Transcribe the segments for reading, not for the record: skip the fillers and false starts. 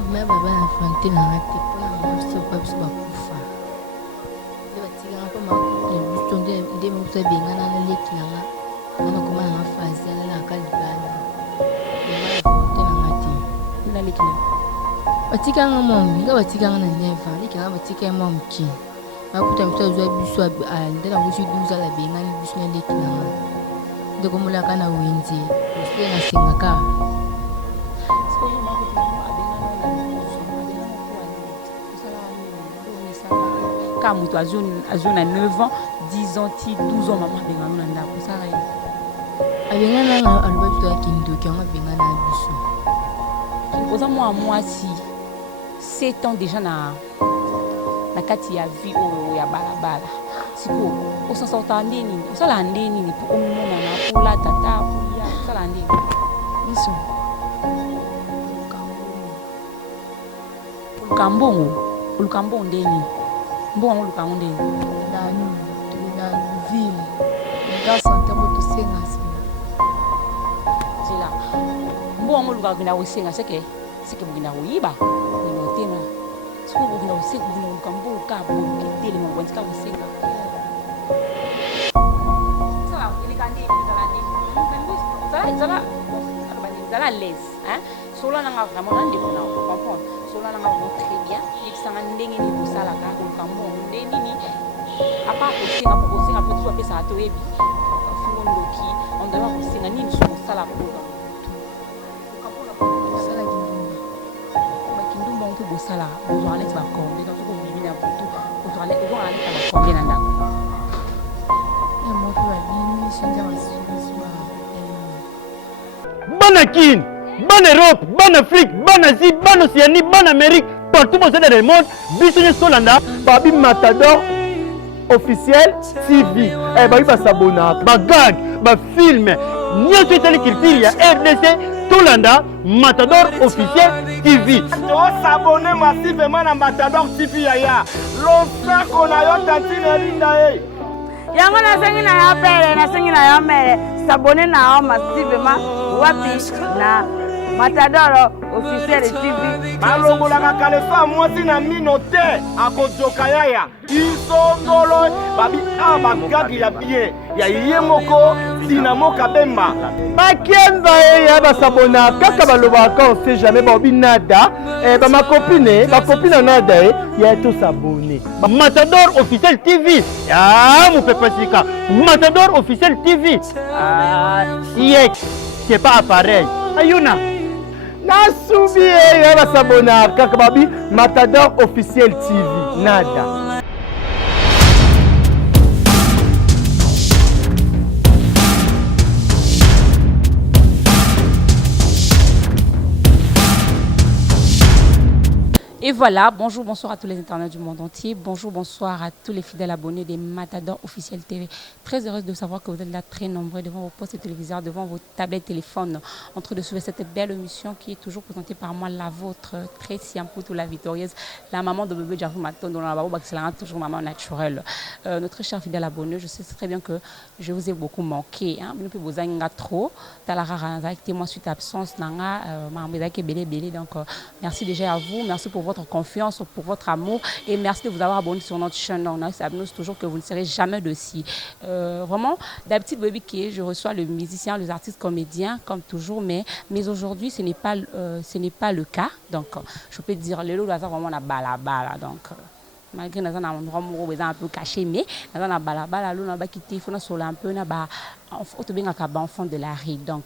bima baba na frontière na te pona moso pa biso bakufa nde batikanga mpo mabuso nde moso ebengana na leki nanga nana koma nanga fasi alalaka libanda bima na frontière nanga te na leki nanga batikanga momi nga batikanga na neva leki nanga batikanga momi ki bakuta biso azwa biso nde na biso 12 ala bengani biso na leki nanga nde komolaka na wenze ose nasengaka Quand a 9 ans, 10 ans, 12 ans, maman bengana nda ko sala ye. Abengana na aloba to akindo kyanga bengana biso. Oza moi si 7 ans déjà na kati ya vie o ya balabala. Siko o sa sorta ndeni, o sala ndeni ni pour omona na pola tata polia, o sala ndeni. Biso. Ulukambongo ndeni. Mbongo lukango ndeni. Na ville. Nga santé moto senga sina. Sila. Mbongo lukango usenga seke bugina uyiba. Ni motena. Siko bugina usenga bugina lukambo ka bugitele mo wantika usenga. Sala ile kandi Zala les, hein? Sola nanga vraiment nande kuna comprendre. Sola nanga vraiment très bien. Il sanga ndenge ni bosala ka ko kambo ndeni ni apa ko singa pe so pe sa to ebi. Fungo ndoki, on doit ko singa ni so sala ko ka. Sala kindumba. Ba kindumba on peut bosala, on Alex ba ko, mais donc ko bibi na butu, on Alex ba ko bien ndako. Ya moto wa bini shinja masua. Bonne Chine, bonne Europe, bonne Afrique, bonne Asie, bonne Océanie, bonne Amérique, partout dans le monde, Bissonne Solanda, Babi Matador officiel TV. Babi va s'abonner, va gag, va film, ni en tout les culture, RDC, Solanda, Matador officiel TV. On s'abonner massivement à Matador TV ya. L'offre qu'on a eu tantine linda eh. Yango na sengi na ya mere, s'abonner na massivement. Wapi na Matador officiel TV. Balongolaka kalefa mwasi na minote akojoka yaya. Isondolo babi abagagi ya bien. Ya yemoko dinamo kabemba. Bakemba ya basabona kaka balobaka on sait jamais babi nada. Ma copine nada ya tout s'abonner. Matador officiel TV. Ah mon papa sika. Matador officiel TV. Ah siek. C'est pas pareil. Ayuna. Nasubi ya basabona kaka babi Matador officiel TV. Nada. Et voilà, bonjour, bonsoir à tous les internautes du monde entier. Bonjour, bonsoir à tous les fidèles abonnés des Matador Officiel TV. Très heureuse de savoir que vous êtes là très nombreux devant vos postes téléviseurs, devant vos tablettes téléphones, en train de suivre cette belle émission qui est toujours présentée par moi, la vôtre, Tracy Amputu, la victorieuse, la maman de bébé Jarou Maton, dont la toujours maman naturelle. Notre cher fidèle abonné, je sais très bien que je vous ai beaucoup manqué. Vous pouvez vous en trop. Moi suite à l'absence, donc merci déjà à vous, merci pour votre confiance, pour votre amour et merci de vous avoir abonné sur notre chaîne. On s'annonce toujours que vous ne serez jamais de si. Vraiment, d'habitude, je reçois le musicien, les artistes comédiens, comme toujours, mais aujourd'hui, ce n'est pas le cas. Donc, je peux dire, le lot vraiment la balabala. Donc, malgré que nous avons un peu caché, mais nous avons la balabala, nous avons quitté, il faut nous un peu, enfant de la rue. Donc,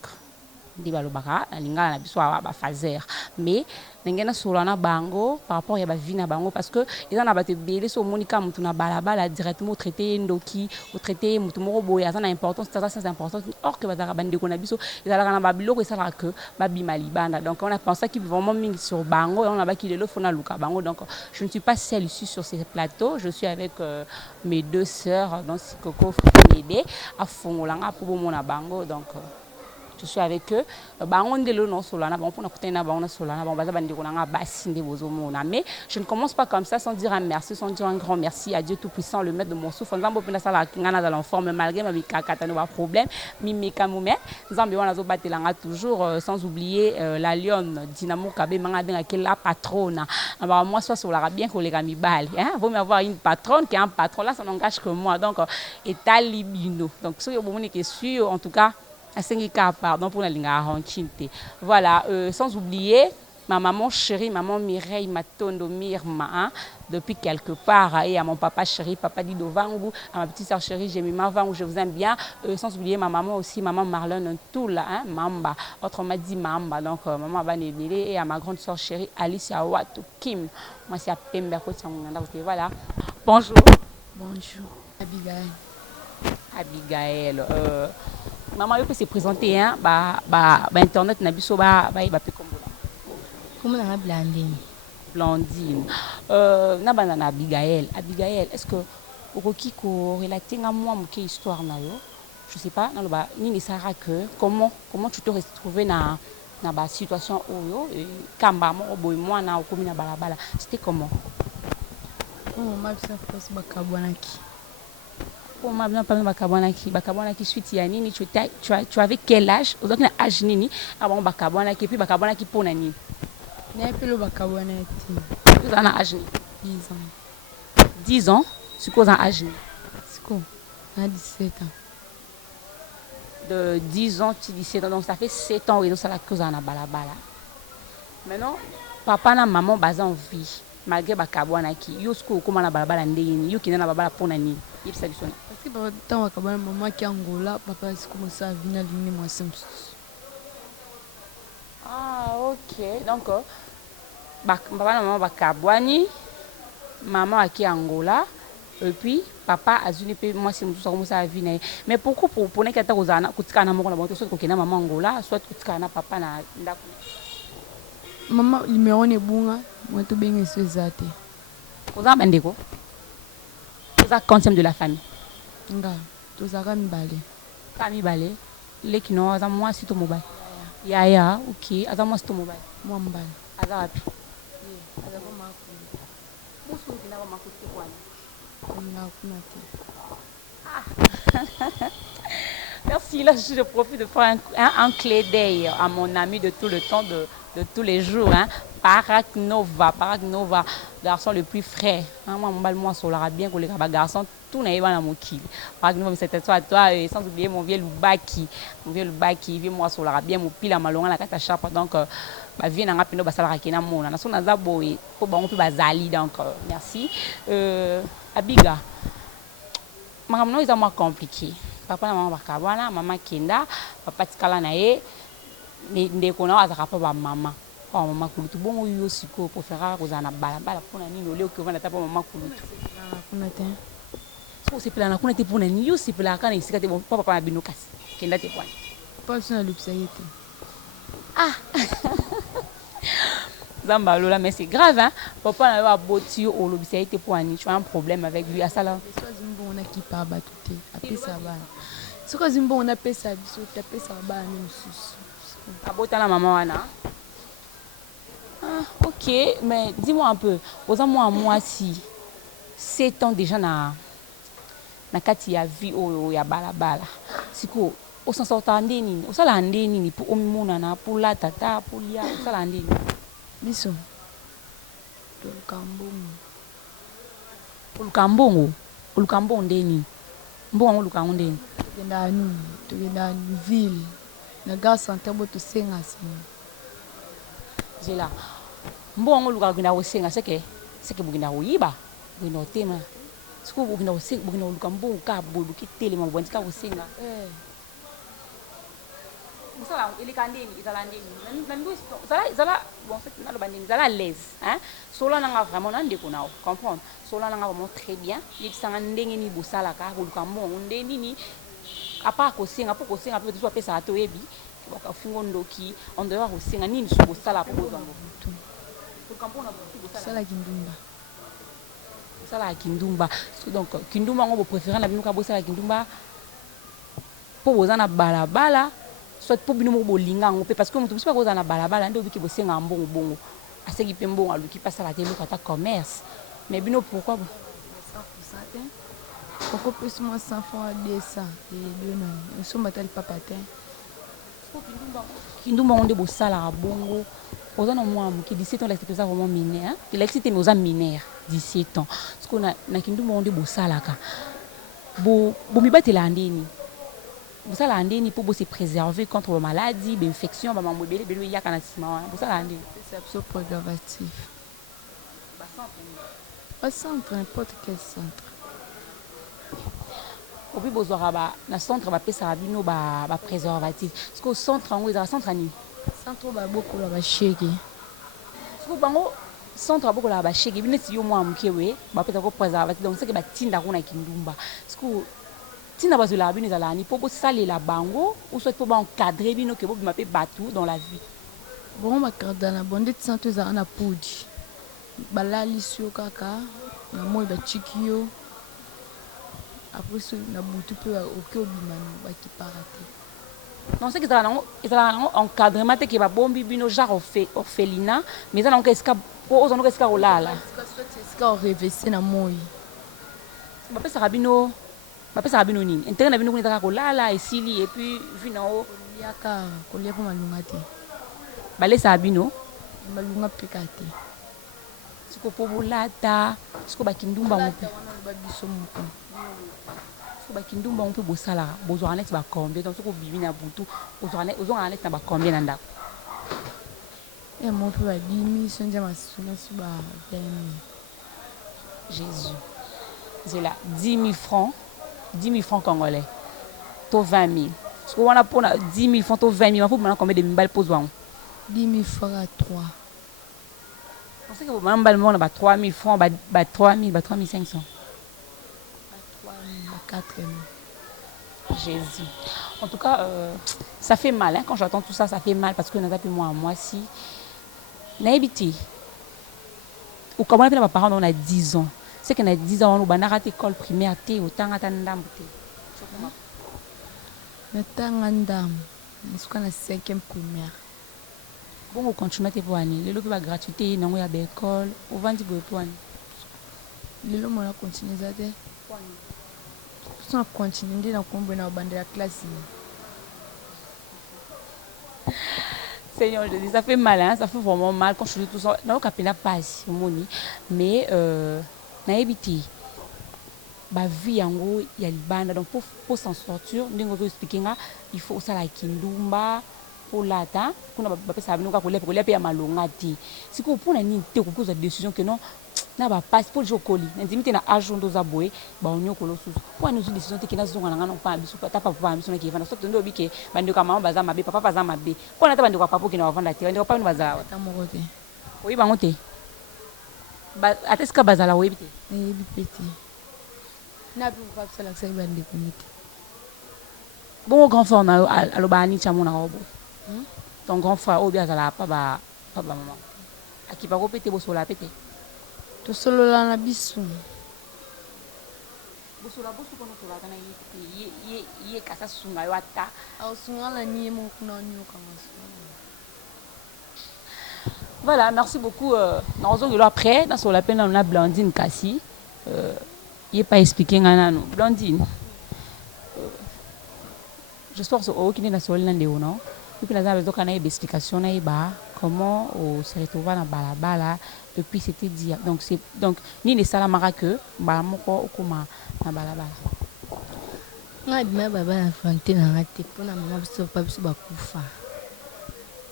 mais nengena solana bango par rapport ya ba vie na bango parce que ils en a belé so monika mutu na balabala directement traité ndoki au traité mutu moko boya ça na importance c'est important or que bazara bande ko na biso ils ala na ba biloko ça que ba bima libanda donc on a pensé qu'ils vraiment mis sur bango et on a ba ki lelo fona luka bango donc je ne suis pas seule ici sur ces plateaux, je suis avec mes deux sœurs donc Sikoko Founédé à Fongolanga pour mon bango donc je suis avec eux. On est non solana, on peut na solana, mais je ne commence pas comme ça sans dire un merci, sans dire un grand merci à Dieu Tout-Puissant, le maître de mon souffle. Nous avons malgré ma problème, toujours sans oublier la lionne Dynamo Kabe qui est la patronne. Alors moi soit sur la bien que les gars balle, hein, vaut mieux avoir une patronne qui est un patron là, ça n'engage que moi. Donc état libino. Donc ce qui est sûr en tout cas à 5K pardon pour la ligne à voilà, sans oublier ma maman chérie, maman Mireille Matondo Mirma, hein, depuis quelque part, et à mon papa chéri, papa Dido Vangu, à ma petite soeur chérie, Jemima Vangu, je vous aime bien. Sans oublier ma maman aussi, maman Marlène Toula, hein, Mamba, autrement dit Mamba, donc maman Banébélé, et à ma grande soeur chérie Alicia Watu Kim. Moi, c'est à Pembe, voilà. Bonjour. Bonjour. Abigail. Abigail. Maman, elle peut se présenter, hein, internet, n'a pas comme Comment on a Blandine? Blandine. Na Abigail. Abigail, est-ce que vous pouvez relater à moi une histoire na yo? Je sais pas, ni Sarah que comment tu te retrouves dans la situation où yo kamba mo boy moi na okomi na balabala. C'était comment? Ma bisa passe bakabwanaki. Ma bien pas bakabwanaki suite ya nini tu avais quel âge? Aux autres âge nini? Avant bakabwanaki puis bakabwanaki pour nani? N'apelo bakabwanaki. Vous en âge 10 ans. 10 ans? C'est quoi en âge? C'est quoi? On a 17 ans. De 10 ans, tu 17 ans, donc ça fait 7 ans et ça la cause en balabala. Maintenant, papa et maman basent en vie. Malgré bakabwanaki, yo sko comment na balabala ndeni, yo kina na balabala pour nani? Il s'agit de parce que par temps bakabwana maman qui Angola, papa c'est comme ça venir ligne moi simple. Ah OK, donc papa et maman bakabwani, maman qui Angola. Et puis papa a zuni pe moi c'est tout ça comme ça vie. Mais pourquoi pour ne kata kozana kutika na moko na bonto soit ko kena maman Angola soit kutika na papa na ndako. Maman numéro ne bunga moi to benga sezate. Oza bandeko. Oza quantième de la famille. Nga to zaka mibale. Kami bale lekino aza moi si to mobile. Ya OK aza moi si to mobile. Moi mbale. Aza wapi? Aza kwa makulu. Musu kina ba makuti kwani. Merci, là je profite de faire un clé d'œil à mon ami de tout le temps, de tous les jours, hein. Parag Nova, garçon le plus frais. Hein, moi, sur la bien que les garçons, tout n'est pas dans mon kill. Parag Nova, c'était toi, sans oublier mon vieux Lubaki, vieux moi sur la bien, mon pile à malonga la catachapa, donc. Vie na ngapino basala kena mona na sona za boy po bango pe bazali donc merci Abiga makamno is moins compliqué papa na mama bakabwana mama kenda papa tikala na ye ndeko na azaka pa ba mama mama kulutu bongo yo siko pour faire kozana balabala pona nini ole okova na tapa mama kulutu kuna te so c'est plana kuna te pona ni yo c'est plana kana isika te bon papa na bino kasi kenda te pona pas sur le psychiatre. Ah Zamba Lola, mais c'est grave, hein. Papa n'a pas bottu au lobby, ça a été pour un problème avec lui. À ça là. C'est quoi Zimbo on a qui part batouté, après ça va. C'est quoi Zimbo on a fait ça, tapé ça va même sus. Abota la maman Anna. Ah, OK, mais dis-moi un peu, aux moi si 7 ans déjà na kati ya vie o ya balabala. Siko au sens sortant ndeni, au sala ndeni pour omona na pour la tata pour lia, au sala ndeni. Biso. Ulukambongo ndeni. Mbongo ulukango ndeni. Tugenda ville. Na gare santé bo to senga sima. Zela. Mbongo ulukagenda osenga seke bugina oyiba. Bugina otema. Siku bugina osenga bugina ulukambongo ka bodu kitele mabondika osenga. Musala ilikandeni izalandeni. Zala bon c'est na le bandini zala l'aise hein. Sola nanga vraiment ndeko nao comprendre. Sola nanga vraiment très bien. Yebisanga ndenge ni bosala ka ulukambongo ndeni ni apa kosenga po kosenga pe tu apesa ato yebi. Baka fingo ndoki on doit kosenga nini so bosala po bozango. Ulukambongo na bosala. Sala kindumba. Sala kindumba. Donc kindumba ngo bo préférer na bino ka bosala kindumba po bozana balabala. soit pour bino mo bolinga ngo pe parce que mutu pas koza na balabala ndo biki bosenga mbongo bongo aseki pe mbongo aluki pasa la telo kata commerce mais bino pourquoi 100% pourquoi plus moi 100 francs à 200 et deux non nous sommes batali papa te kindumba onde bosala bongo oza na mwa qui 17 ans l'excité ça vraiment mineur l'excité mais oza mineur 17 ans parce que na kindumba onde bosala ka bo mibatela ndeni bosala ndeni pour se préserver contre les maladies les infections ba mambo bele bele yaka na sima wana bosala ndeni c'est absolument préservatif au centre n'importe quel centre obi bozwaka ba na centre bapesaka bino ba préservatif parce que au centre yango ezala centre ani centre babokola bashege parce que bango centre babokola bashege bino eti yo mwa moke we bapesaka ko préservatif donc seke batinda kuna kindumba parce que tinda bazolaka bino ezalaka ni mpo bosalela bango ou soit mpo baencadre bino ke bobima mpe bato dans la vie bongo bakarda na bo nde centre ezalaka na podi balalisi yo kaka na moi batiki yo après so na butu mpe oke obima bakipara te non seke ezalaka nango encadrement te ke babombi bino genre orphelinat mais eza nango esika po ozanoko esika kolala esika orevese na moi bapesaka bino nini intérêt na bino kuna ezaka kolala esili et puis vu na o koliaka kolia mpo malunga te balesaka bino malunga mpe kaka te siko mpo bolata siko bakindumba ngo mpe babiso moko siko bakindumba ngo mpe bosalaka bozwaka neti bacombien donc soko obibi na butu ozwaka neti na bacombien na ndako mo mpe badimi so ndia masuna so ba 20 000 Jésus c'est là 10 000 francs congolais to 20 000 parce que wana pona 10 000 francs to 20 000 faut maintenant combien de mbal pozwa 10 000 francs à 3 on sait que maintenant mbal on a 3 000 francs ba 3 000 ba 3 500 3 000 4 000 Jésus en tout cas ça fait mal hein, quand j'entends tout ça fait mal parce que on a plus moi si naibiti ou comment on a parents on a 10 ans c'est qu'on a 10 ans on a raté école primaire té autant à ndambo té natanga ndambo nisuka na 5e primaire bon on continue te pour année le lobi ba gratuité nango ya école au vandi boye pour année lelo mona continue ça te sans continuer ndi na kombo na bande la classe Seigneur, je dis, ça fait mal, hein? Ça fait vraiment mal quand je dis tout ça. Non, capina passe, moni, mais na ebiti, ba vie yango ya libanda donc pour s'en sortir, ndingo zo expliquer il faut ça la kindumba pour lata, kuna ba pesa bino ka kolepa ya malonga ti. Siko pona ni te ko poser décision que non na ba passe pour jokoli. Ndimite na ajondo za boye ba onyo kolo susu. Kwa nous décision te kina zonga ngana pa biso ta papa biso na kivana so ndo bike bande ka mama baza mabe papa baza mabe. Kwa na ta bande ka papa kina wavanda te bande ka papa ni baza ta moko te. Oui bango te. Ba ateska bazala oui bite. Bipeti. Na bi ko fa la sai bande kunite. Bon grand frère na alobani chamona robo. Ton grand frère obi azala pa maman. Akipa ko pete bo sola pete. To solola na biso. Bosola kono sola kana ye kasa sunga yo ata. Au sungala ni mo kuna ni o kama. Voilà, merci beaucoup. Nous après, dans la peine, on a Blandine Kassi. Il n'est pas expliqué. Blandine. J'espère que vous avez une non? Et puis, nous avons une explication comment on se retrouve dans Balabala. Et puis, c'était dit. Donc, ni les salamara que, Balamoko, comment, dans Balabala. Nga bima baba na fronte na ngate pona mama biso pa biso bakufa.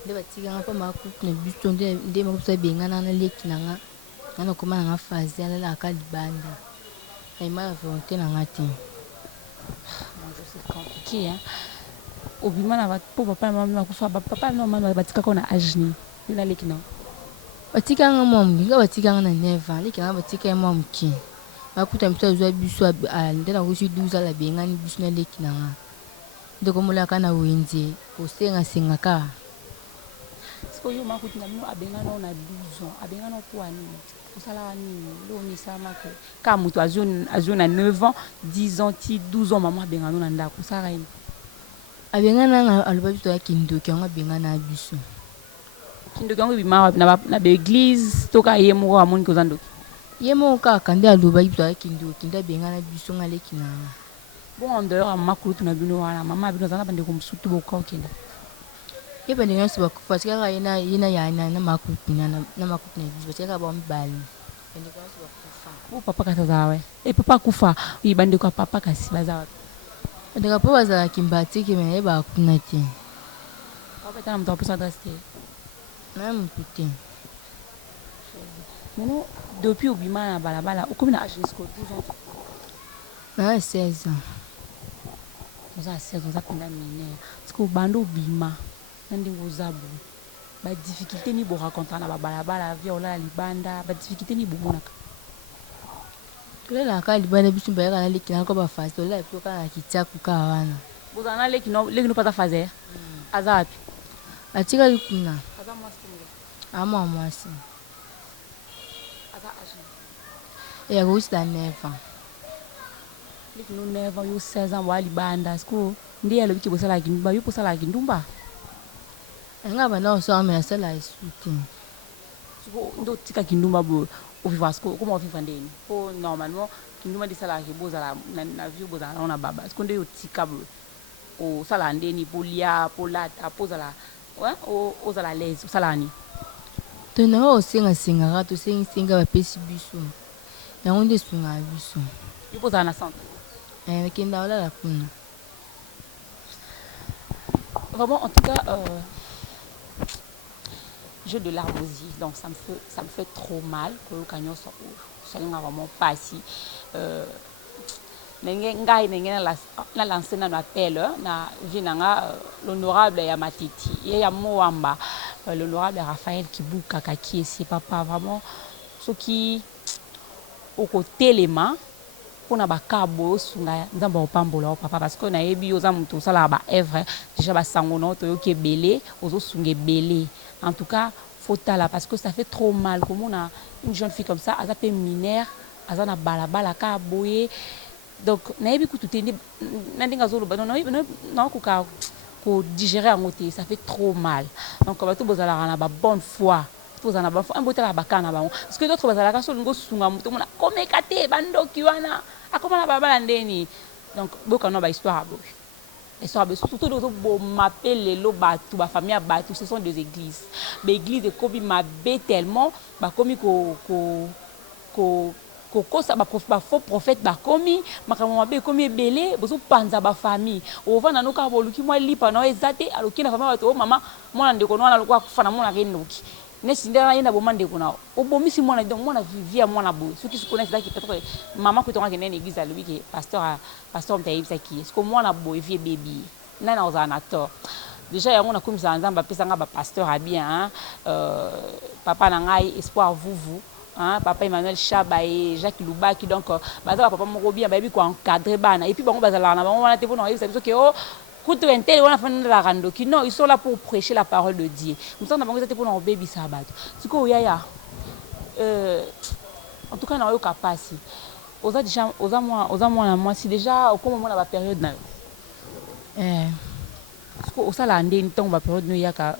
Nde batikanga mpo makutu na biso nde makutu abengana na leki na nga ngana koma na nga fazi alala aka libanda ayima na volonté na nga te. C'est compliqué hein. Obima na po papa na mama makufa papa na mama batikaka na ajni na leki na batikanga mwa mbinga batikanga na 9 ans leki na batikanga mwa mki bakuta mito azwa biso nde na kusi 12 ala bengani biso na leki na nga nde komolaka na wenze kosenga ka. Parce que yo makuti na mino abengana na 12 ans abengana pour ani osala ni lo misama que ka mutu azona 9 ans 10 ans ti 12 ans maman abengana na ndako sala ni abengana aloba biso ya kindoki yango abengana biso kindoki yango ebima na baeglise to ka ye moko amoni koza ndoki ye moko kaka nde aloba biso ya kindoki nde abengana biso nga leki na nga bon en dehors ya mama kulutu na bino wana mama abino aza na bandeko mosusu boka okende ye bandeko nyonso bakufa tikaka ye na yana na makutu na biso batikaka bamibale bandeko nyonso bakufa o papa kasi aza we papa akufa oyi bandeko ya papa kasi baza wapi bandeko po bazalaki mbatiki me ye bakuna te papa etana moto aposa adresse te na motu te mono depuis obima na balabala okomi na age jusqu'au 12 ans na 16 ans oza 16 oza mpenda minere parce que obanda obima na ndenge oza bo badifficulté ni boracontra na babalabala via olala libanda badifficulté ni bomonaka tolalaka libanda biso bayaka na leki nako bafasi tolala biso kaka na kitiaku kaka wana bozala na leki no mpo aza faser aza wapi atikali kuna aza mwasi amwa mwasi aza age eyakokosila 9 ans leki no 9 ans yo 16 ans boya libanda siko nde ye alobiki bosalaka kindumba yo posalaka kindumba nga banda kosala me nasala esu te siko nde otika kindumba bo ovivra siko okoma ovivra ndeni po normalement kindumba nde esalaka bozala na vie bozala nango na baba siko nde otika bo osala ndeni po lia po lata po ozala lese osalaka nini tonaka kosengasengaka tosengisenga bapesi biso yango nde esungaka biso yo po ozala na centre kenda olala kuna vraiment en tout cas jeu de larmes aux yeux donc ça me fait trop mal koyoka nyonso osalinga vraiment pasi ndenge ngai ndenge na lancé nano appel na vie na nga l'honorable ya matiti ye ya moamba l'honorable Raphaël Kibuka kaki esi papa vraiment soki okotelema mpona baka boye osunga nzambe akopambola o papa parce que nayebi oza moto osalaka baevre déjà basango na yo toyoki ebele ozosunga ebele en tout cas faut tala parce que ça fait trop mal komona une jeune fille comme ça aza pe minere aza na balabala ka boye donc nayebi kutu te na ndenge azoloba nakoka kodigérer yango te ça fait trop mal donc bato bozalaka na babonne foi tozala na banfo imbotalaka bakana na bango parce que d'autres bazalaka so olingi osunga moto omona komeka te bandoki wana akoma na balabala ndeni donc bokana bahistoire ya boye histoire ya surtout ozoboma mpe lelo bato bafamille ya bato ce sont des églises baéglise ekomi mabe tellement bakomi kokosa bafaux prophète bakomi makambo mabe ekomi ebele bozopanza bafamille ovanda no kaka boluki mwa lipa na yo eza te aloki na famille bato o mama mwana ndeko na wana lokola akufa na monaka enoki nesi ndenge ye na boma ndeko na obomisi mwana donc mwana vie ya mwana boye soki sikona ezalaki peut-être mama kutonga akende na église alobi ke pasteur moto ayebisaki ye siko mwana boye vie ebebi nani akozala na tort déjà yango nakomisaka nzambe apesanga bapasteur ya bien papa na ngai espoir vuvu papa Emmanuel Chaba et Jacques Lubaki donc baza papa moko bien bayebi koencadre bana et puis bango bazalaka na bango wana te mpona bayebisa biso ke o kutu entele wana fana la randoki non ils sont là pour prêcher la parole de Dieu mosala na bango eza te mpona kobebisa bato sikoyo oyaya en tout cas na oyoka pasi oza mwana mwasi déjà okoma mona bapériode na yo siko osalaka ndeni ntango bapériode no eyaka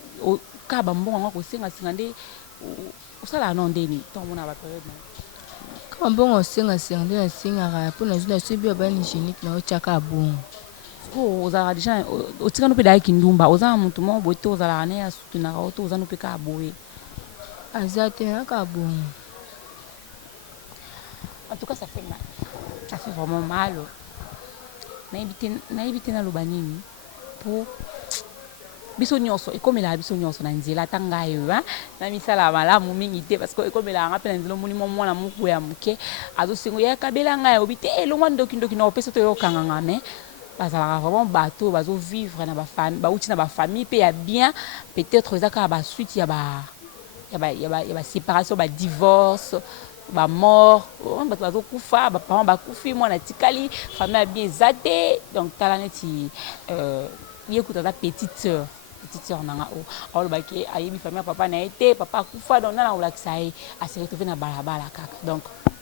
kaka bambongo yango kosengasenga nde osalaka no ndeni ntango mona bapériode na yo kaka mbongo osengasenga nde nasengaka mpona zwi nasobi abani génique na otyaka bongo ozalaka déjà otika no mpe dayaki ndumba oza na motu moko boye te ozalaka ne asutunaka o te oza no mpe kaka boye aza te naka bongo en tout cas ça fait mal ça fait vraiment mal nayebi te naloba nini po biso nyonso ekomelaka biso nyonso na nzela ata ngai oyo na misala malamu mingi te parce que ekomelaka nga mpe na nzela omoni mwana moko ya moke azosengo yakabela ngai obi te elongwa ndokindoki na opesa to eyokanganga me bazalaka vraiment bato bazovivre na bafamille bauti na bafamille mpe ya bien peut-être eza kaka basuite ya baséparation badivorce bamort bato bazokufa baparent bakufi mwana atikali famille ya bien eza te donc tala neti ye kuta aza petite sœur nanga o aolobaki ayebi famille ya papa na ye te papa akufa donc nana kolakisa ye ase retrouve na balabala kaka donc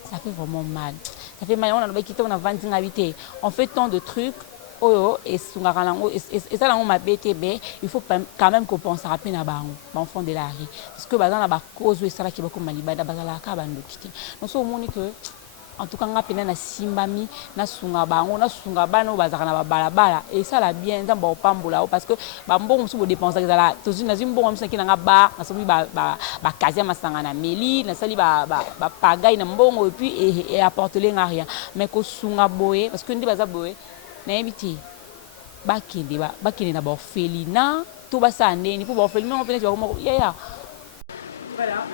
ça fait vraiment mal ça fait mal on alobaki te on avandi nga bi te on fait tant de trucs oyo esungaka nango ezala nango mabe te be il faut quand même kopensaka mpe na bango baenfant de la rue parce que baza na bacause oyo esalaki bakoma libanda bazalaka bandoki te donc so omoni que en tout cas nga pena na simbami nasunga bango nasunga bana oyo bazalaka na babalabala esala bien nzambe opambola o parce que bambongo mosusu bodépensaka ezala nazwi mbongo mosusu naki nanga bar nasomi bakazi ya masanga na meli nasali bapagai na mbongo epuis eapportelenga rien mais kosunga boye parce que nde baza boye nayebi te bakende na baorphelinat to basala ndeni mpo baorphelinat ngo mpene bakoma yaya voilà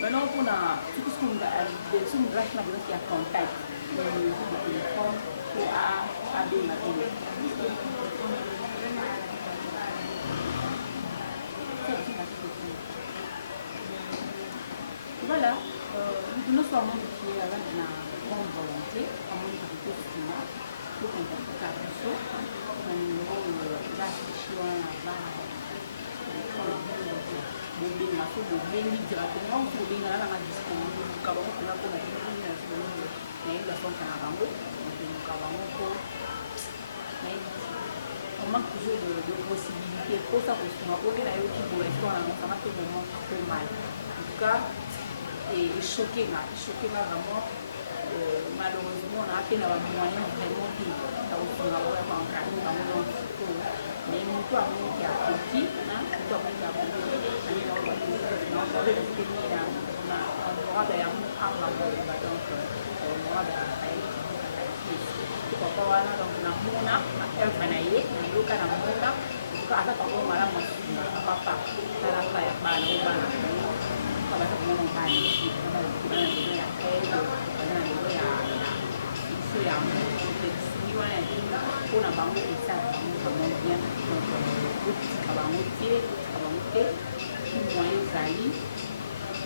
Maintenant, on a tout ce qu'on a, sur une grâce, qui a contact, le téléphone, pour aller la télé. Voilà, nous sommes qui avec la bonne volonté, à mon avis, pour contacter la personne, on a bobengaka so bobengi directement so bobengaka nanga disponible luka bango mpena mpona nayebi basonka na bango luka bango mpo on manque toujours de possibilité mposa kosunga mpo nde nayoki boye histoire nango sanga mpe moment peu mal en tout cas echokenga vraiment malheureusement naa mpe na bamoyen vraiment te ya kosunga bango ya bankani bango mais moto amoniki akoki moto amoniki akoki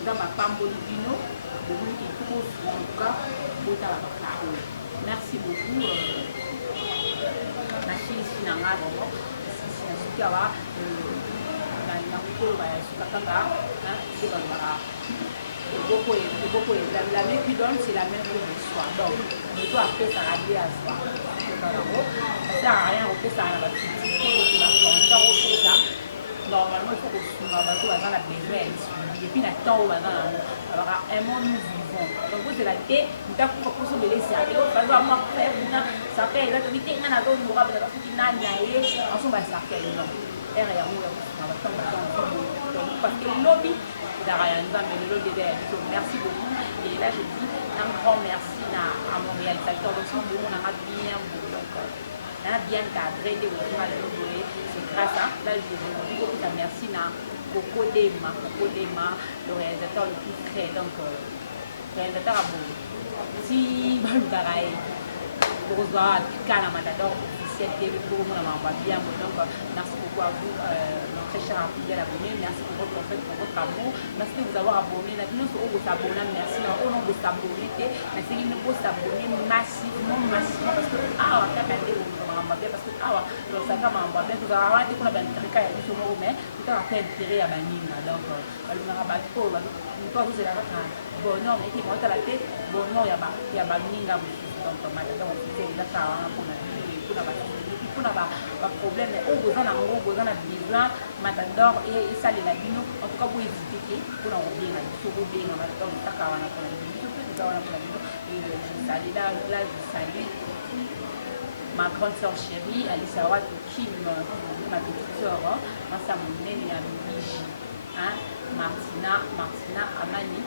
dans ma pambolino, merci beaucoup. La main qui donne, c'est la main qui reçoit. Donc, je dois après s'arrêter à soi. Ça ne sert à rien, on fait ça à la petite. Normalement, il faut que nous avons la besoin et puis, alors, aimons nous vivons. Donc, vous êtes là, nous avons pour se laisser aller. Par exemple, moi, ça fait la qualité, on a d'autres morables, on a tout qui n'a naïe, en somme, ça fait le nom. Et rien, parce que le lobby, merci beaucoup. Et là, je dis un grand merci à mon réalisateur. Donc, on a bien cadré les c'est grâce à là je dis beaucoup de merci à Coco Dema, le réalisateur le plus près, donc le réalisateur a beau si Balbaraï pour voir Kana Matador officiel TV pour moi on va bien donc merci beaucoup à vous très cher fidèle abonné, merci pour votre fait pour votre amour, merci de vous avoir abonné la vidéo sur vous abonner, merci au nom de s'abonner merci il faut s'abonner massivement parce que on va faire parce que donc ça va bien tout ça va qu'on a bien tricas et tout ça mais tout à fait intérêt à banine donc on a battu pour une fois vous allez bonheur mais qui monte à la tête bonheur il y a banine donc maintenant on fait là ça pour na problème au besoin na besoin matador et ça les labino en tout cas pour éviter pour en bien na tout bien na matador taka wana pour la vidéo tout ça wana pour la vidéo je salue là je salue ma grande sœur chérie Alice Awad Kim ma petite sœur ma sa monene ya Miji Martina Amani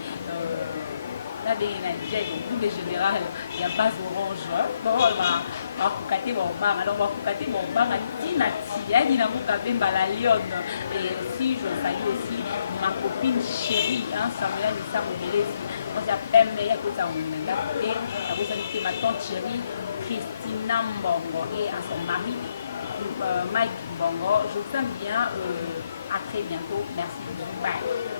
là des le général il y a base orange bon va foucater mon bar alors va foucater mon bar Tina Tia Dina Mukabemba la lionne et aussi je salue aussi ma copine chérie Samuel Nissa Modelesi on s'appelle mais il y a que ça on est et vous savez ma tante chérie Christina Mbongo et à son mari Mike Mbongo je vous aime bien à très bientôt merci bye.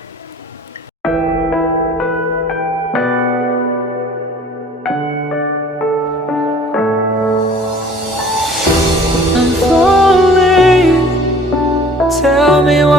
Tell me